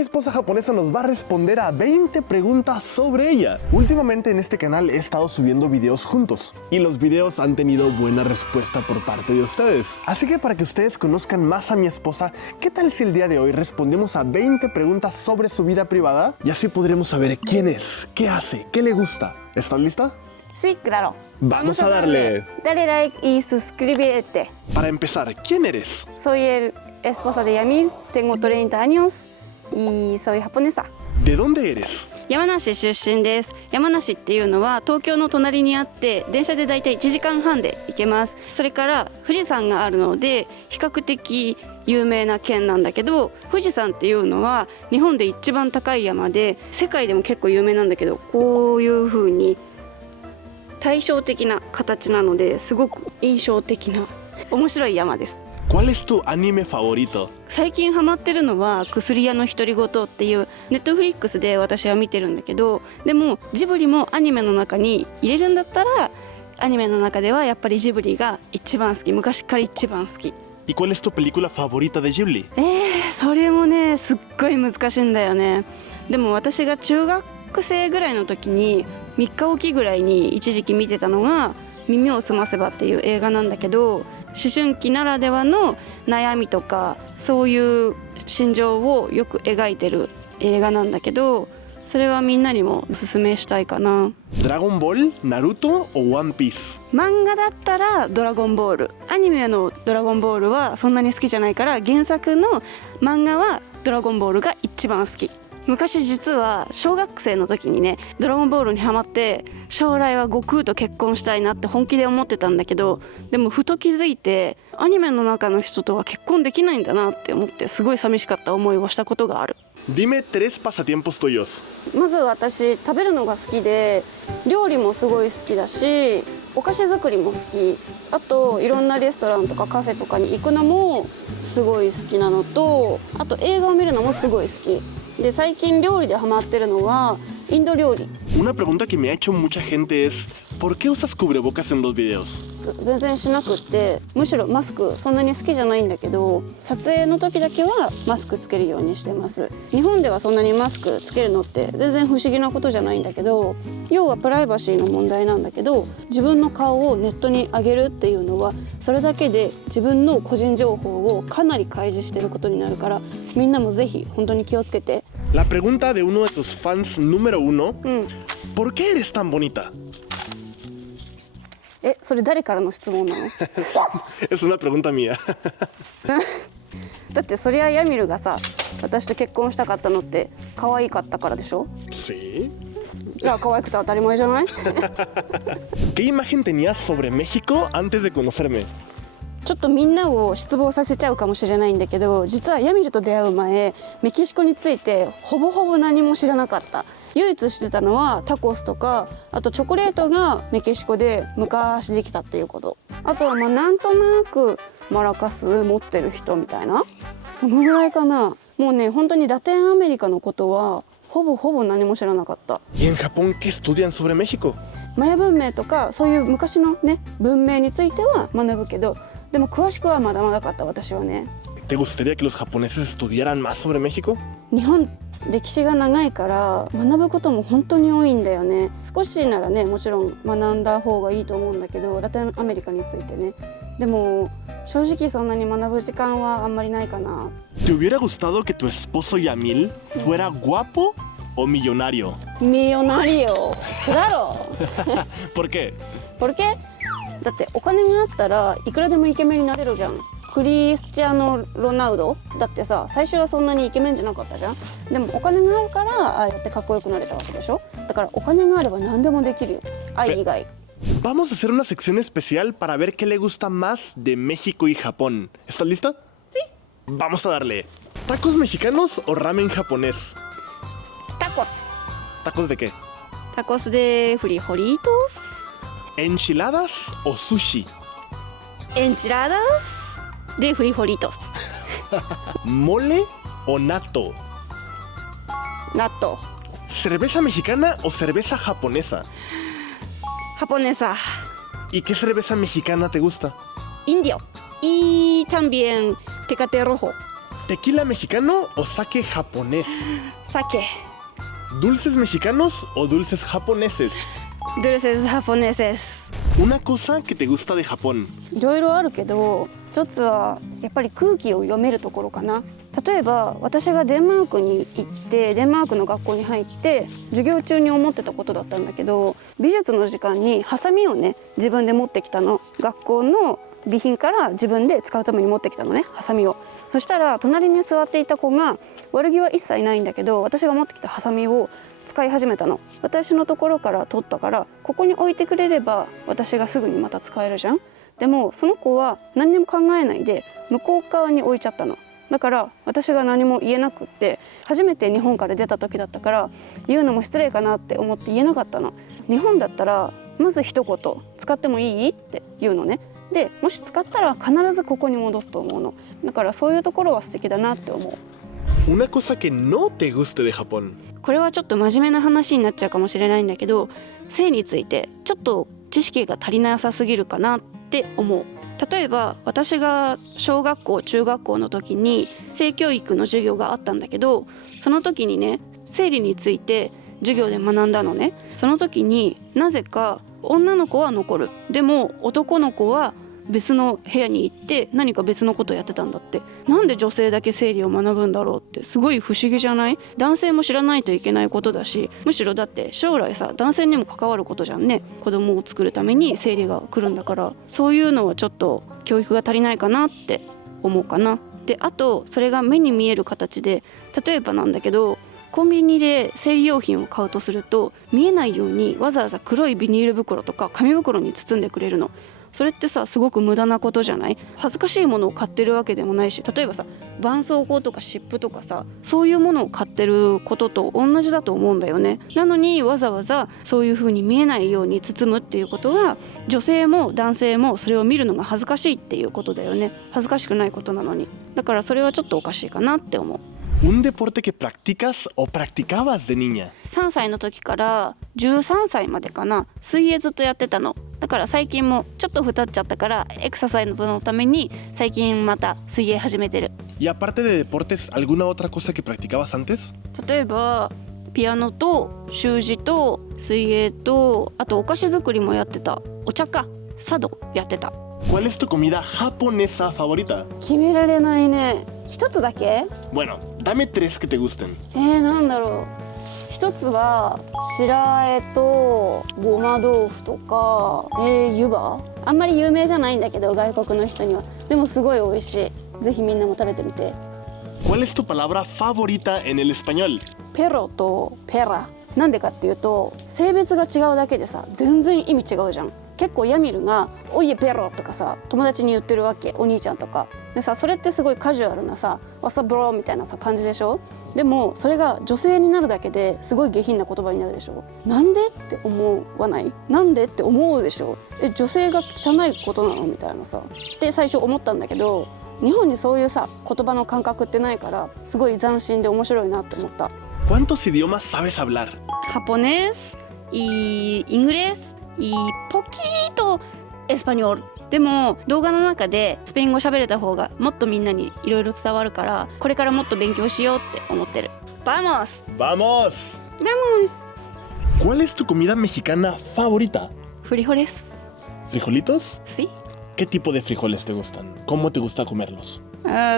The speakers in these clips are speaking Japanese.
mi esposa japonesa nos va a responder a 20 preguntas sobre ella. Últimamente en este canal he estado subiendo videos juntos y los videos han tenido buena respuesta por parte de ustedes. Así que para que ustedes conozcan más a mi esposa, ¿qué tal si el día de hoy respondemos a 20 preguntas sobre su vida privada? Y así podremos saber quién es, qué hace, qué le gusta. ¿Estás lista? Sí, claro. Vamos a darle. Dale like y suscríbete. Para empezar, ¿quién eres? Soy el esposa de Yamil, tengo 30 años y soy japonesa. ¿De dónde eres? 山梨出身です。山梨っていうのは東京の隣にあって、電車でだいたい1時間半で行けます。それから富士山があるので比較的有名な県なんだけど、富士山っていうのは日本で一番高い山で、世界でも結構有名なんだけど、こういう風に対照的な形なのですごく印象的な面白い山です。¿Cuál es tu anime favorito? 最近ハマってるのは薬屋の独り言っていうネットフリックスで私は見てるんだけど、でもジブリもアニメの中に入れるんだったら、アニメの中ではやっぱりジブリが一番好き、昔から一番好き。 ¿Y cuál es tu película favorita de Ghibli? それもねすっごい難しいんだよね。でも私が中学生ぐらいの時に3日おきぐらいに一時期見てたのが耳をすませばっていう映画なんだけど、思春期ならではの悩みとかそういう心情をよく描いてる映画なんだけど、それはみんなにもおすすめしたいかな。 ¿Dragon Ball, Naruto o One Piece? 漫画だったらドラゴンボール、アニメのドラゴンボールはそんなに好きじゃないから、原作の漫画はドラゴンボールが一番好き。昔実は小学生の時にね、ドラゴンボールにハマって将来は悟空と結婚したいなって本気で思ってたんだけど、でもふと気づいてアニメの中の人とは結婚できないんだなって思って、すごい寂しかった思いをしたことがある。 Dime 3 pasatiempos tuyos. まず私食べるのが好きで、料理もすごい好きだし、お菓子作りも好き、あといろんなレストランとかカフェとかに行くのもすごい好きなのと、あと映画を見るのもすごい好きで、最近料理でハマってるのはインド料理。 Una pregunta que me ha hecho mucha gente es ¿por qué usas cubrebocas en los videos? 全然しなくって、むしろマスクそんなに好きじゃないんだけど、撮影の時だけはマスクつけるようにしてます。日本ではそんなにマスクつけるのって全然不思議なことじゃないんだけど、要はプライバシーの問題なんだけど、自分の顔をネットに上げるっていうのはそれだけで自分の個人情報をかなり開示してることになるから、みんなもぜひ本当に気をつけて。 La pregunta de uno de tus fans número 1. ¿Por qué eres tan bonita? それ誰からの質問なの？ Es una pregunta mía. だってそりゃヤミルがさ、私と結婚したかったのって可愛かったからでしょ？ ¿Sí? じゃあ可愛くて当たり前じゃない？ ¿Qué imagen tenías sobre México antes de conocerme? ちょっとみんなを失望させちゃうかもしれないんだけど、実はヤミルと出会う前、メキシコについてほぼほぼ何も知らなかった。唯一知ってたのはタコスとか、あとチョコレートがメキシコで昔できたっていうこと。あとはまあなんとなくマラカス持ってる人みたいな、そのぐらいかな。もうね本当にラテンアメリカのことはほぼ何も知らなかった。 ¿Y en Japón qué estudian sobre México? マヤ文明とかそういう昔のね文明については学ぶけど、でも詳しくはまだまだかった私はね。 ¿Te gustaría que los japoneses estudiaran más sobre México? 日本歴史が長いから学ぶことも本当に多いんだよね。少しならねもちろん学んだ方がいいと思うんだけど、ラテンアメリカについてね。でも正直そんなに学ぶ時間はあんまりないかな。 ¿Te hubiera gustado que tu esposo Yamil fuera guapo o millonario? ミヨナリオだろ。¿Por qué? ポルケ？だってお金があったらいくらでもイケメンになれるじゃん。クリスチアーノ・ロナウドだってさ、最初はそんなにイケメンじゃなかったじゃん。でもお金があるからああやってかっこよくなれたわけでしょ。だからお金があれば何でもできるよ、愛以外。 Vamos a hacer una sección especial para ver qué le gusta más de México y Japón. ¿Estás lista? Sí. Vamos a darle. ¿Tacos mexicanos o ramen japonés? タコス。 ¿Tacos de qué? タコスでフリホリートス。 ¿Enchiladas o sushi? エンチラダスでフリホリトス。 ¿Mole o natto? 納豆。 ¿Cerveza mexicana o cerveza japonesa? ハポネサ。 ¿Y qué cerveza mexicana te gusta? インディオ。Y también Tecate Rojo. ¿Tequila mexicano o sake japonés? 酒 ¿Dulces mexicanos o dulces japoneses? ドルセスハポネセス Una cosa que te gusta de Japón. いろいろあるけど一つはやっぱり空気を読めるところかな。例えば私がデンマークに行ってデンマークの学校に入って授業中に思ってたことだったんだけど、美術の時間にハサミをね自分で持ってきたの。学校の備品から自分で使うために持ってきたのね、ハサミを。そしたら隣に座っていた子が悪気は一切ないんだけど、私が持ってきたハサミを使い始めたの。私のところから取ったからここに置いてくれれば私がすぐにまた使えるじゃん。でもその子は何にも考えないで向こう側に置いちゃったの。だから私が何も言えなくって、初めて日本から出た時だったから言うのも失礼かなって思って言えなかったの。日本だったらまず一言使ってもいいって言うのね。でもし使ったら必ずここに戻すと思うの。だからそういうところは素敵だなって思う。Una cosa que no te guste de Japón. これはちょっと真面目な話になっちゃうかもしれないんだけど、性についてちょっと知識が足りなさすぎるかなって思う。例えば私が小学校中学校の時に性教育の授業があったんだけど、その時にね生理について授業で学んだのね。その時になぜか女の子は残る、でも男の子は別の部屋に行って何か別のことをやってたんだって。なんで女性だけ生理を学ぶんだろうってすごい不思議じゃない？男性も知らないといけないことだし、むしろだって将来さ男性にも関わることじゃんね。子供を作るために生理が来るんだから、そういうのはちょっと教育が足りないかなって思うかな。であとそれが目に見える形で、例えばなんだけどコンビニで生理用品を買うとすると見えないようにわざわざ黒いビニール袋とか紙袋に包んでくれるの。それってさすごく無駄なことじゃない？恥ずかしいものを買ってるわけでもないし、例えばさ絆創膏とか湿布とかさそういうものを買ってることと同じだと思うんだよね。なのにわざわざそういう風に見えないように包むっていうことは女性も男性もそれを見るのが恥ずかしいっていうことだよね。恥ずかしくないことなのに。だからそれはちょっとおかしいかなって思う。Un deporte que practicas o practicabas de niña. 3歳の時から13歳までかな、水泳ずっとやってたの。だから最近もちょっと太っちゃったからエクササイズのために最近また水泳始めてる。 Y aparte de deportes, ¿alguna otra cosa que practicabas antes? 例えばピアノと習字と水泳と、あとお菓子作りもやってた。お茶か茶道やってた。 ¿Cuál es tu comida japonesa favorita? 決められないね。一つだけ？ Bueno, dame 3 que te gusten. なんだろう。一つは白あえとごま豆腐とか、湯葉。あんまり有名じゃないんだけど外国の人には。でもすごい美味しい。ぜひみんなも食べてみて。 ¿Cuál es tu palabra favorita en el español? ペロとペラ。なんでかっていうと性別が違うだけでさ全然意味違うじゃん。結構ヤミルが「おいえペロ」とかさ友達に言ってるわけ、お兄ちゃんとかでさ、それってすごいカジュアルなさ「ワサブロ」みたいなさ感じでしょ。でもそれが女性になるだけですごい下品な言葉になるでしょ。なんでって思わない？なんでって思うでしょ。女性が汚いことなのみたいなさって最初思ったんだけど、日本にそういうさ言葉の感覚ってないからすごい斬新で面白いなって思った。 ¿Cuántos idiomas sabes hablar? japonés y inglés y poquito español。でも動画の中でスペイン語喋れた方がもっとみんなにいろいろ伝わるから、これからもっと勉強しようって思ってる。Vamos! ¡Vamos! Vamos! ¿Cuál es tu comida mexicana favorita? Frijoles. ¿Frijolitos? ¿Sí? ¿Qué tipo de frijoles te gustan? ¿Cómo te gusta comerlos?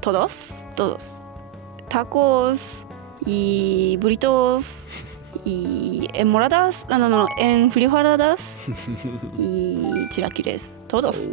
Todos. Tacos y burritos y enmoladas, enfrijoladas y chilaquiles. Todos.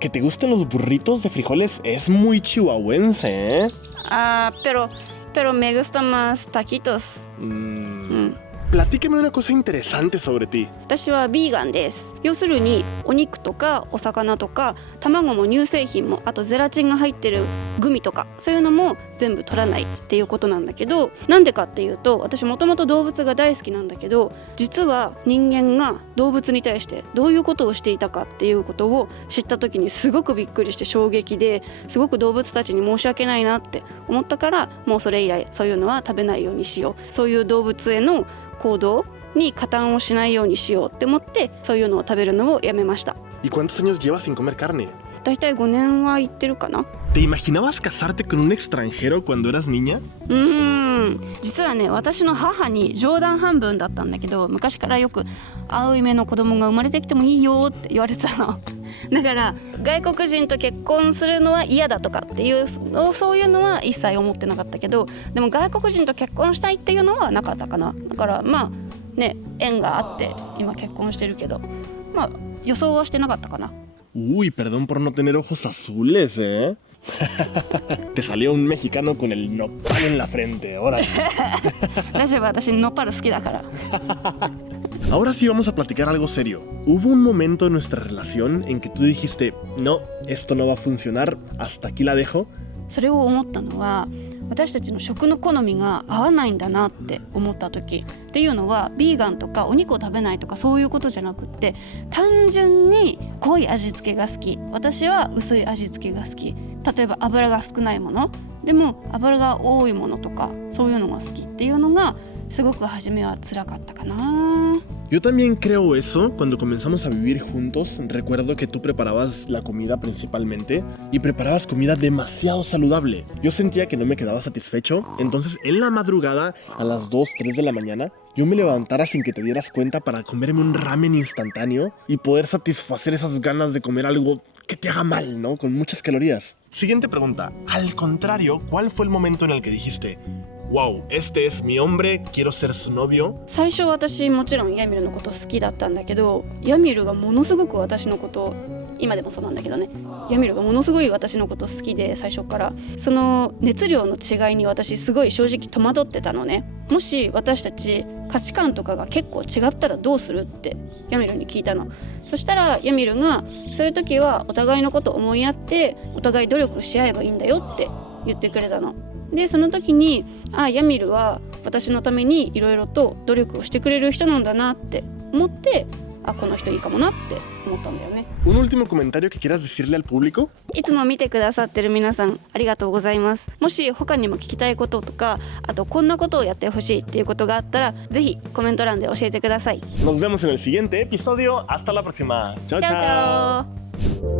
Que te gusten los burritos de frijoles es muy chihuahuense, ¿eh? Pero me gustan más taquitos. Platícame una cosa interesante sobre ti. 私はビーガンです。要するにお肉とかお魚とか卵も乳製品も、あとゼラチンが入ってるグミとかそういうのも全部取らないっていうことなんだけど、なんでかっていうと私もともと動物が大好きなんだけど、実は人間が動物に対してどういうことをしていたかっていうことを知った時にすごくびっくりして衝撃で、すごく動物たちに申し訳ないなって思ったから、もうそれ以来そういうのは食べないようにしよう、そういう動物への行動に加担をしないようにしようって思ってそういうのを食べるのをやめました。 ¿Y cuántos años llevas sin comer carne? だいたい5年は行ってるかな。 ¿Te imaginabas casarte con un extranjero cuando eras niña? 実はね、私の母に冗談半分だったんだけど、昔からよく青い目の子供が生まれてきてもいいよって言われてたの。だから外国人と結婚するのは嫌だとかっていうそういうのは一切思ってなかったけど、でも外国人と結婚したいっていうのはなかったかな。だからまあね、縁があって今結婚してるけど、まあ予想はしてなかったかな。 Uy, perdón por no tener ojos azules, ¿eh? Te salió un mexicano con el nopal en la frente, órale. 大丈夫、私ノッパル好きだから。 Ahora sí vamos a platicar algo serio. ¿Hubo un momento en nuestra relación en que tú dijiste, no, esto no va a funcionar, hasta aquí la dejo? それを思ったのは、私たちの食の好みが合わないんだなって思った時っていうのは、ビーガンとかお肉を食べないとかそういうことじゃなくって、単純に濃い味付けが好き、私は薄い味付けが好き、例えば油が少ないものでも油が多いものとかそういうのが好きっていうのがすごく初めは辛かったかな。 Yo también creo eso. Cuando comenzamos a vivir juntos, recuerdo que tú preparabas la comida principalmente y preparabas comida demasiado saludable. Yo sentía que no me quedaba satisfecho, entonces en la madrugada, a las 2, 3 de la mañana, yo me levantara sin que te dieras cuenta para comerme un ramen instantáneo y poder satisfacer esas ganas de comer algo que te haga mal, ¿no? Con muchas calorías. Siguiente pregunta. Al contrario, ¿cuál fue el momento en el que dijiste, wow, este es mi hombre, quiero ser su novio? 最初私もちろんヤミルのこと好きだったんだけど、ヤミルがものすごく私のこと今でもそうなんだけどね、ヤミルがものすごい私のこと好きで、最初からその熱量の違いに私すごい正直戸惑ってたのね。もし私たち価値観とかが結構違ったらどうするってヤミルに聞いたの。そしたらヤミルがそういう時はお互いのことを思いやってお互い努力し合えばいいんだよって言ってくれたの。でその時にヤミルは私のためにいろいろと努力をしてくれる人なんだなって思って、この人いいかもなって思ったんだよね。 ¿Un último comentario que quieras decirle al público? いつも見てくださってる皆さんありがとうございます。もし他にも聞きたいこととか、あとこんなことをやってほしいっていうことがあったら、ぜひコメント欄で教えてください。 Nos vemos en el siguiente episodio. Hasta la próxima. Chao, チャオチ chao. ャオ。